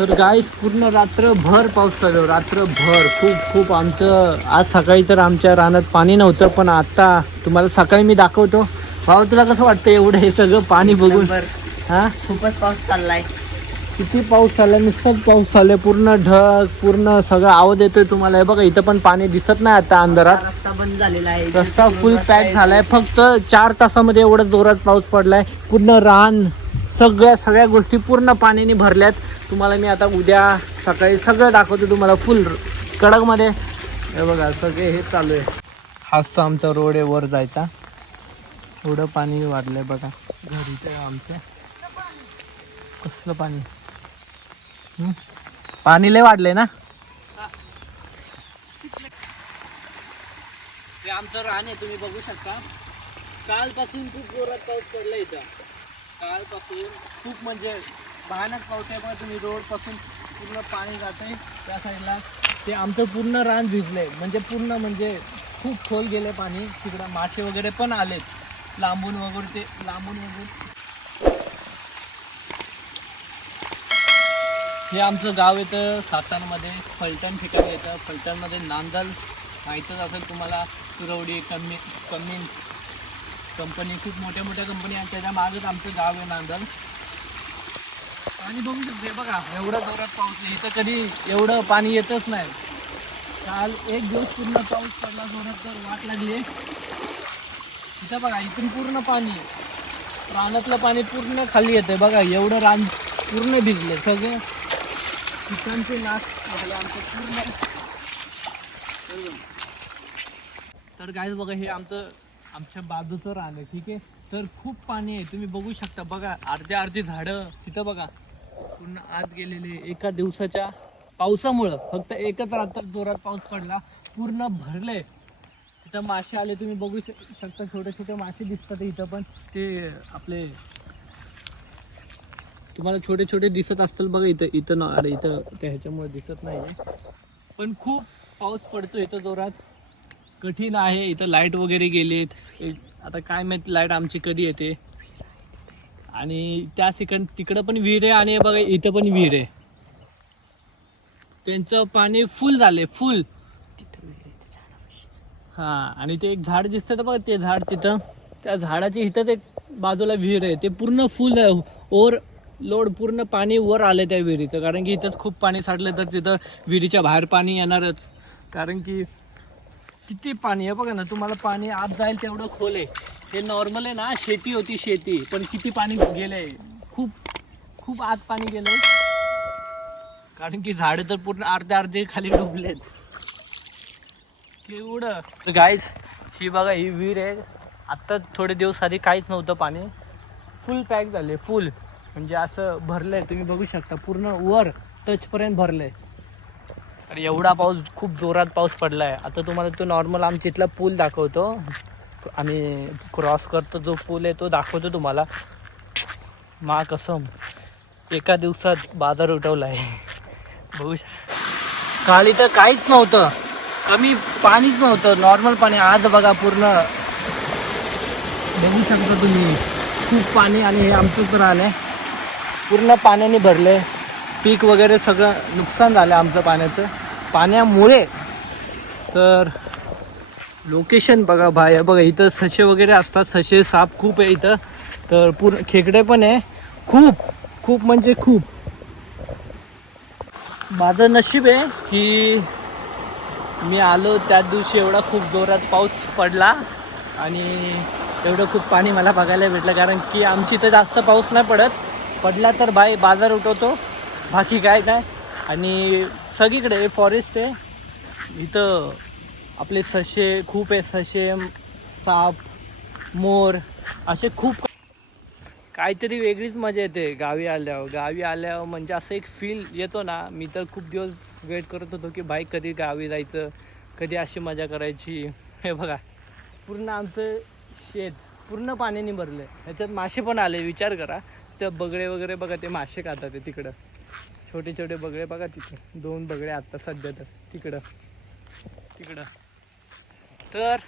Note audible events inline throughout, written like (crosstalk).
तर गाईस पूर्ण रात्रभर पाऊस चालू. रात्रभर. खूप खूप आमचं आज सकाळी तर आमच्या रानात पाणी नव्हतं पण आता तुम्हाला सकाळी मी दाखवतो. भाऊ तुला कसं वाटतं एवढं हे सगळं पाणी बघून. हा? खूपच पाऊस चाललाय. किती पाऊस चाललाय? नुसताच पाऊस चाललाय. पूर्ण ढग पूर्ण सगळं आवाज येतोय तुम्हाला. हे बघा इथं पण पाणी दिसत नाही आता अंधारात. रस्ता बंद झालेला आहे. रस्ता फुल पॅक. झालाय. फक्त चार तासामध्ये एवढा जोरात पाऊस पडलाय. पूर्ण रान सगळ्या सगळ्या गोष्टी पूर्ण पाण्याने भरल्यात. तुम्हाला मी आता उद्या सकाळी सगळं दाखवतो तुम्हाला फुल कडकमध्ये. हे बघा सगळे हे चालू आहे. हाच तो आमचा रोड आहे वर जायचा. एवढं पाणी वाढलंय बघा. घरी आमच्या कसलं पाणी? पाणी लय वाढलंय ना? आमचं रान आहे तुम्ही बघू शकता. कालपासून खूप जोरात पाऊस पडला इथं. कालपासून खूप म्हणजे भयानक पाऊस आहे पण तुम्ही रोडपासून पूर्ण पाणी जाते त्या साईडला. ते आमचं पूर्ण रान भिजलंय. म्हणजे पूर्ण म्हणजे खूप खोल गेले पाणी. तिकडं मासे वगैरे पण आलेत. लांबून वगैरे ते लांबून वगैरे. हे आमचं गाव येतं सातारमध्ये. फलटण ठिकाणी येतं. फलटणमध्ये नांदल माहीतच असेल तुम्हाला. सुरवडी कमी कमी कंपनी खूप मोठ्या मोठ्या कंपनी आहेत. त्याच्या मागच आमचं गाव आहे नांदल. पाणी बघू शकते. बघा एवढं जोरात पाऊस आहे. इथं कधी एवढं पाणी येतच नाही. काल एक दिवस पूर्ण पाऊस पडला जोरात तर वाट लागली. इथं बघा इथून पूर्ण पाणी रानातलं पाणी पूर्ण खाली येतंय. बघा एवढं रान पूर्ण भिजले सगळे पिकांचे नाश झाले. आमचं पूर्ण तर काय बघा हे आमचं आमच्या बाजूचं रान आहे ठीक आहे? तर खूप पाणी आहे. तुम्ही बघू शकता. बघा अर्धे अर्धे झाडं तिथं बघा. पूर्ण आत गेलेले एका दिवसाच्या पावसामुळं. फक्त एकच रात्र जोरात पाऊस पडला. पूर्ण भरले. तिथं मासे आले तुम्ही बघू शकता छोटे छोटे मासे दिसतात इथं पण. ते आपले तुम्हाला छोटे छोटे दिसत असतील बघा इथं इथं ना अरे इथं त्या ह्याच्यामुळे दिसत नाही पण खूप पाऊस पडतो इथं जोरात. कठीण आहे. इथं लाइट वगैरे गेलेत. एक- आता काय माहिती लाइट आमची कधी येते? आणि त्या सिकंड तिकडं पण विहीर आहे आणि बघा इथं पण विहीर आहे. त्यांचं पाणी फुल झाले फुल. हा आणि ते एक झाड दिसतं तर बघा ते झाड तिथं. त्या झाडाची इथंच एक बाजूला विहीर आहे. ते पूर्ण फुल आहे. ओर लोड पूर्ण पाणी वर आलं त्या विहिरीचं. कारण की इथंच खूप पाणी साठलं तर तिथं विहिरीच्या बाहेर पाणी येणारच. कारण की किती पाणी आहे बघा ना तुम्हाला पाणी आत जाईल तेवढं खोल आहे. हे नॉर्मल आहे ना शेती होती शेती पण किती पाणी गेलंय? खूप खूप आत पाणी गेलंय. कारण की झाडं तर पूर्ण अर्धे अर्धे खाली डुबलेत. केवढं? तर गाईस ही बघा ही विहीर आहे. आत्ता थोडे दिवस आधी काहीच नव्हतं पाणी. फुल पॅक झाले फुल म्हणजे असं भरलंय तुम्ही बघू शकता. पूर्ण वर टचपर्यंत भरलंय. तर एवढा पाऊस खूप जोरात पाऊस पडलाय. आता तुम्हाला तो नॉर्मल आमच्या इथला पूल दाखवतो. आम्ही क्रॉस करतो जो पूल आहे तो दाखवतो तुम्हाला. मा कसम एका दिवसात बाजार उठवलाय. बघू भविष्य खाली तर काहीच नव्हतं. कमी पाणीच नव्हतं नॉर्मल पाणी. आज बघा पूर्ण. बघू शकता तुम्ही खूप पाणी आणि हे आमचंच रान आहे. पूर्ण पाण्याने भरले पीक वगैरे सगळं नुकसान झालं आमचं पाण्याचं. पाण्यामुळे तर लोकेशन बघा भाई बघा इथं सशे वगैरे असतात. सशे साप खूप आहे इथं. तर पूर्ण खेकडे पण आहे. खूप खूप म्हणजे खूप. माझं नशीब आहे की मी आलो त्या दिवशी एवढा खूप जोरात पाऊस पडला आणि एवढं खूप पाणी मला बघायला भेटलं. कारण की आमची इथं जास्त पाऊस नाही पडत. पडला तर बाय बाजार उठवतो. बाकी काय काय आणि सगळीकडे फॉरेस्ट आहे. इथं आपले ससे खूप आहे ससे साप मोर असे खूप काहीतरी वेगळीच मजा येते गावी आल्यावर. गावी आल्यावर म्हणजे असं एक फील येतो ना. मी तर खूप दिवस वेट करत होतो की बाईक कधी गावी जायचं? कधी अशी मजा करायची? हे बघा. पूर्ण आमचं शेत पूर्ण पाण्याने भरलं आहे ह्याच्यात मासे पण आले. विचार करा. त्या बगळे वगैरे बघा ते मासे खातात ते तिकडं. छोटे छोटे बगळे बघा तिकडे दोन बगळे आत्ता सध्या तर. तिकडं. तिकडं. तर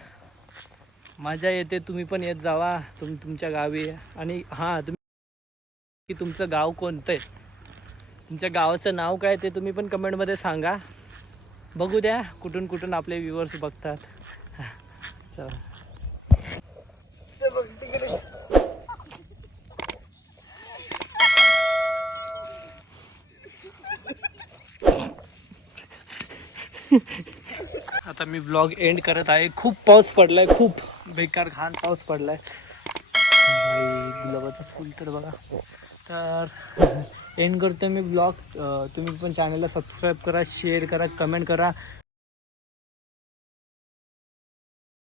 मजा येते तुम्ही पण येत जावा तुम तुमच्या गावी. आणि हां तुम्ही की तुमचं गाव कोणतं आहे तुमच्या गावाचं नाव काय ते तुम्ही पण कमेंटमध्ये सांगा. बघू द्या कुठून कुठून आपले व्ह्युअर्स बघतात. चला. आता मी ब्लॉग एंड करत आहे. खूप पाऊस पडलाय खूप बेकार घाण पाऊस पडलाय. गुलाबाचं फुल तर बघा. तर (laughs) एंड करतो मी ब्लॉग तुम्ही पण चॅनलला सबस्क्राईब करा शेअर करा कमेंट करा.